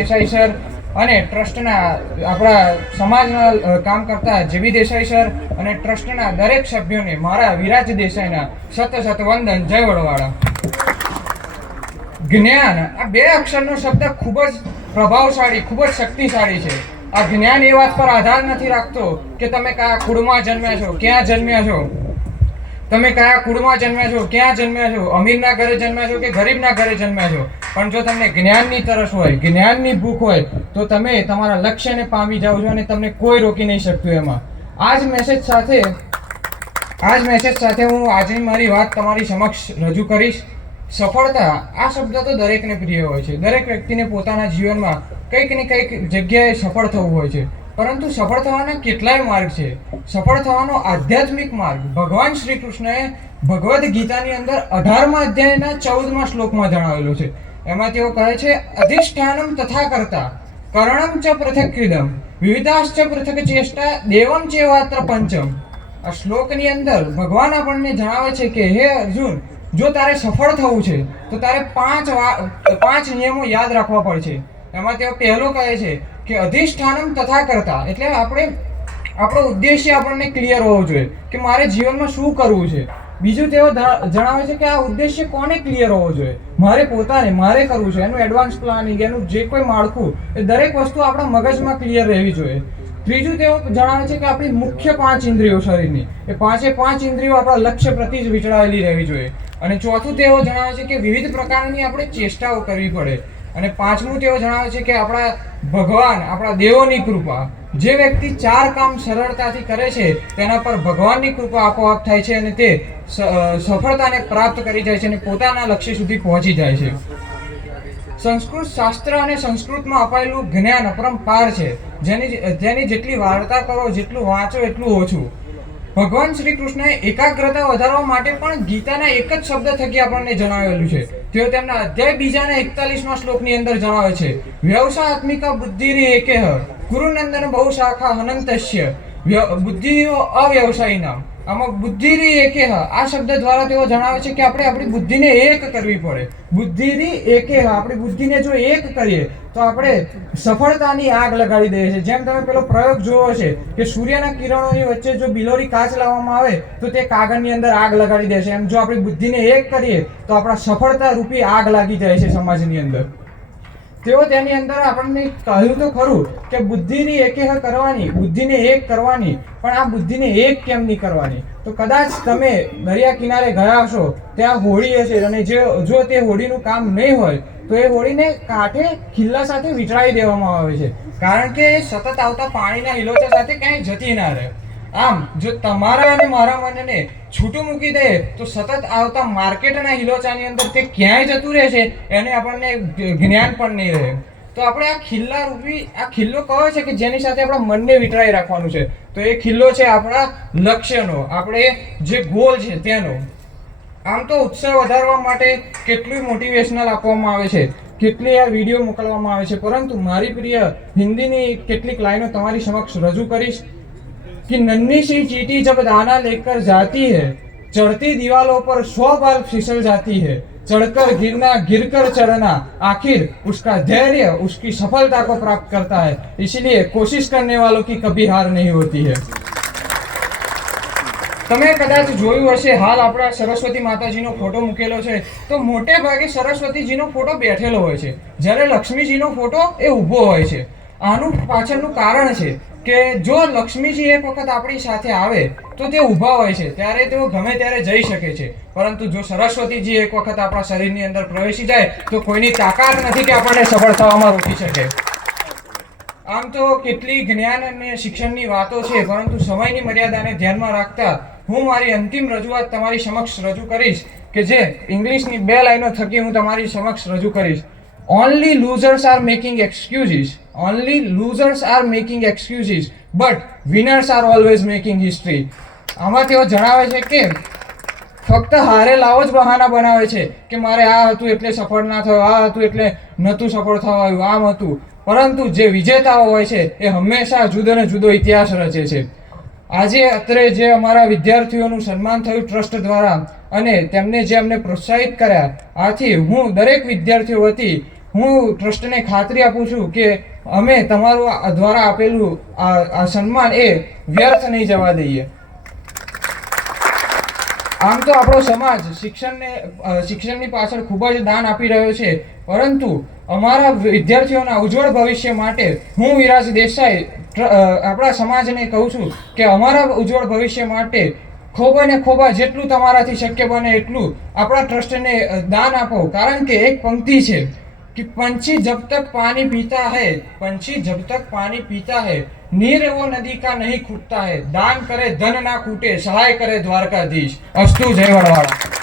Desai sir અને ટ્રસ્ટના આપણા સમાજના કામ કરતા જેબી દેસાઈ સર અને ટ્રસ્ટના દરેક સભ્યોને મારા વિરાજ દેસાઈના સત વંદન. જય વડવાળા. જ્ઞાન આ બે અક્ષરનો શબ્દ ખૂબ જ પ્રભાવશાળી, ખૂબ જ શક્તિશાળી છે. આ જ્ઞાન એ વાત પર આધાર નથી રાખતો કે તમે કયા કુળમાં જન્મ્યા છો, ક્યાં જન્મ્યા છો, તમે કયા કુળમાં જન્મ્યા છો, ક્યાં જન્મ્યા છો, અમીરના ઘરે જન્મ્યા છો કે ગરીબના ઘરે જન્મ્યા છો, પણ જો તમને જ્ઞાનની તરસ હોય, જ્ઞાનની ભૂખ હોય, તો તમે તમારા લક્ષ્યને પામી જાઓ છો અને તમને કોઈ રોકી નહીં શકતું. એમાં આ જ મેસેજ સાથે હું આજની મારી વાત તમારી સમક્ષ રજૂ કરીશ. સફળતા આ શબ્દ તો દરેકને પ્રિય હોય છે. દરેક વ્યક્તિને પોતાના જીવનમાં કંઈક ને કંઈક જગ્યાએ સફળ થવું હોય છે, પરંતુ સફળ થવાના કેટલાય માર્ગ છે. સફળ થવાનો આધ્યાત્મિક માર્ગ ભગવાન શ્રી કૃષ્ણએ ભગવદ્ ગીતાની અંદર 18મા અધ્યાયના 14મા શ્લોકમાં જણાવેલું છે. એમાં તેઓ કહે છે, અધિષ્ઠાનમ તથા કરતા કરણમ ચ પૃથક્કિદમ વિવિધાશ્ચ પૃથક ચેષ્ટા દેવમ ચેવાત્ર પંચમ. આ શ્લોકની અંદર ભગવાન આપણને જણાવે છે કે હે અર્જુન, જો તારે સફળ થવું છે તો તારે પાંચ નિયમો યાદ રાખવા પડશે. એમાં તેઓ પહેલો કહે છે કે અધિષ્ઠાનમ તથા કરતા, એટલે આપણો ઉદ્દેશ્ય આપણને ક્લિયર હોવો જોઈએ કે મારે જીવનમાં શું કરવું છે. બીજું તેઓ જણાવે છે કે આ ઉદ્દેશ્ય કોને ક્લિયર હોવો જોઈએ, મારે પોતાને, મારે કરવું છે. એનું એડવાન્સ પ્લાનિંગ, એનું જે કોઈ માળખું, એ દરેક વસ્તુ આપણા મગજમાં ક્લિયર રહેવી જોઈએ. ત્રીજું તેઓ જણાવે છે કે આપણી મુખ્ય 5 ઇન્દ્રિયો શરીરની, એ 5 ઇન્દ્રિયો આપણા લક્ષ્ય પ્રતિ જ વિચળાયેલી રહેવી જોઈએ. અને ચોથું તેઓ જણાવે છે કે વિવિધ પ્રકારની આપણે ચેષ્ટાઓ કરવી પડે. અને પાંચમું તેઓ જણાવે છે કે આપણા ભગવાન, આપણા દેવોની કૃપા. જે વ્યક્તિ 4 કામ સરળતાથી કરે છે તેના પર ભગવાનની કૃપા આપોઆપ થાય છે અને તે સફળતાને પ્રાપ્ત કરી જાય છે અને પોતાના લક્ષ્ય સુધી પહોંચી જાય છે. સંસ્કૃત શાસ્ત્ર અને સંસ્કૃતમાં અપાયેલું જ્ઞાન અપરંપાર છે, જેની જેટલી વાર્તા કરો, જેટલું વાંચો એટલું ઓછું. ભગવાન શ્રી કૃષ્ણએ એકાગ્રતા વધારવા માટે પણ ગીતાના એક જ શબ્દ થકી આપણને જણાવેલું છે. તેઓ તેમના અધ્યાય 2ના 41મા શ્લોકની અંદર જણાવે છે, વ્યવસાયાત્મિકા બુદ્ધિરી એકેહ કુરુનંદન બહુ શાખા હનંતસ્ય બુદ્ધિઓ અવ્યવસાયીનામ. આમાં બુદ્ધિરી એકેહ આ શબ્દ દ્વારા તેઓ જણાવે છે કે આપણે આપણી બુદ્ધિને એક કરવી પડે. બુદ્ધિરી એકેહ, આપણી બુદ્ધિને જો એક કરીએ તો આપણે સફળતાની આગ લગાડી દઈએ છીએ. જેમ તમે પેલો પ્રયોગ જોયો છે કે સૂર્યના કિરણોની વચ્ચે જો બિલોરી કાચ લાવવામાં આવે તો તે કાગળની અંદર આગ લગાડી દે છે. એમ જો આપણી બુદ્ધિને એક કરીએ તો આપણા સફળતા રૂપી આગ લાગી જાય છે સમાજની અંદર. તેઓ તેની અંદર આપણને કહ્યું તો ખરું કે બુદ્ધિની એકેહ કરવાની, બુદ્ધિને એક કરવાની, પણ આ બુદ્ધિને એક કેમ નહીં કરવાની? તો કદાચ તમે દરિયા કિનારે ગયા હશો, ત્યાં હોડી હશે અને જો તે હોડીનું કામ નહીં હોય તો એ હોડીને કાંઠે ખિલ્લા સાથે વીંટળાવી દેવામાં આવે છે, કારણ કે એ સતત આવતા પાણીના હિલોચા સાથે ક્યાંય જતી ના રહે. આમ જો તમારા અને મારા મનને છૂટું મૂકી દે તો સતત આવતા માર્કેટના હિલોચાની અંદર તે ક્યાંય જતું રહે છે, એને આપણને જ્ઞાન પણ નહીં રહે. તો આપણે આ ખિલ્લો કયો છે કે જેની સાથે આપણા મનને વીંટળાઈ રાખવાનું છે? તો એ ખિલ્લો છે આપણા લક્ષ્યનો, આપણે જે ગોલ છે તેનો. આમ તો ઉત્સાહ વધારવા માટે કેટલું મોટિવેશનલ આપવામાં આવે છે, કેટલી આ વિડીયો મોકલવામાં આવે છે, પરંતુ મારી પ્રિય હિન્દીની કેટલીક લાઈનો તમારી સમક્ષ રજૂ કરીશ कि नन्ही सी चींटी जब दाना लेकर जाती है, चढ़ती दीवालों पर 100 बार फिसल जाती है, चढ़कर गिरना गिरकर चढ़ना, आखिर उसका धैर्य उसकी सफलता को प्राप्त करता है, इसलिए कोशिश करने वालों की कभी हार नहीं होती है. તમે કદાચ જોયું હશે, હાલ આપણા સરસ્વતી માતાજીનો ફોટો મૂકેલો છે તો મોટે ભાગે સરસ્વતીજીનો ફોટો બેઠેલો હોય છે, જ્યારે લક્ષ્મીજીનો ફોટો એ ઊભો હોય છે. આનું પાછળનું કારણ છે કે જો લક્ષ્મીજી એક વખત આપણી સાથે આવે તો તે ઊભા હોય છે, ત્યારે તેઓ ગમે ત્યારે જઈ શકે છે, પરંતુ જો સરસ્વતીજી એક વખત આપણા શરીરની અંદર પ્રવેશી જાય તો કોઈની તાકાત નથી કે આપણને સફળ થવામાં રોકી શકે. આમ તો કેટલી જ્ઞાન અને શિક્ષણની વાતો છે, પરંતુ સમયની મર્યાદાને ધ્યાનમાં રાખતા હું મારી અંતિમ રજૂઆત તમારી સમક્ષ રજૂ કરીશ કે જે ઇંગ્લિશની 2 લાઈનો થકી હું તમારી સમક્ષ રજૂ કરીશ. Only losers are making excuses. Only losers are making excuses. But winners are always making history. આમાં તેઓ જણાવે છે કે ફક્ત હારેલાઓ જ બહાના બનાવે છે કે મારે આ હતું એટલે સફળ ના થયો, આ હતું એટલે નહોતું સફળ થવાયું, આમ હતું. પરંતુ જે વિજેતાઓ હોય છે એ હંમેશા જુદો ને જુદો ઇતિહાસ રચે છે. આજે અત્રે જે અમારા વિદ્યાર્થીઓનું સન્માન થયું ટ્રસ્ટ દ્વારા અને તેમને જે અમને પ્રોત્સાહિત કર્યા, આથી હું દરેક વિદ્યાર્થીઓ વતી હું ટ્રસ્ટને ખાતરી આપું છું કે અમે તમારું દ્વારા આપેલું આ સન્માન એ વ્યર્થ નહીં જવા દઈએ. આમ તો આપણો સમાજ શિક્ષણની પાછળ ખૂબ જ દાન આપી રહ્યો છે, પરંતુ અમારા વિદ્યાર્થીઓના ઉજ્જવળ ભવિષ્ય માટે હું વિરાજ દેસાઈ આપણા સમાજને કહું છું કે અમારા ઉજ્જવળ ભવિષ્ય માટે ખોબા ને ખોબા જેટલું તમારાથી શક્ય બને એટલું આપણા ટ્રસ્ટને દાન આપો. કારણ કે એક પંક્તિ છે कि पंछी जब तक पानी पीता है, पंछी जब तक पानी पीता है, नीर वो नदी का नहीं खूटता है, दान करे धन ना खूटे, सहाय करे द्वारकाधीश. अस्तु. जय वड़वाड़ा.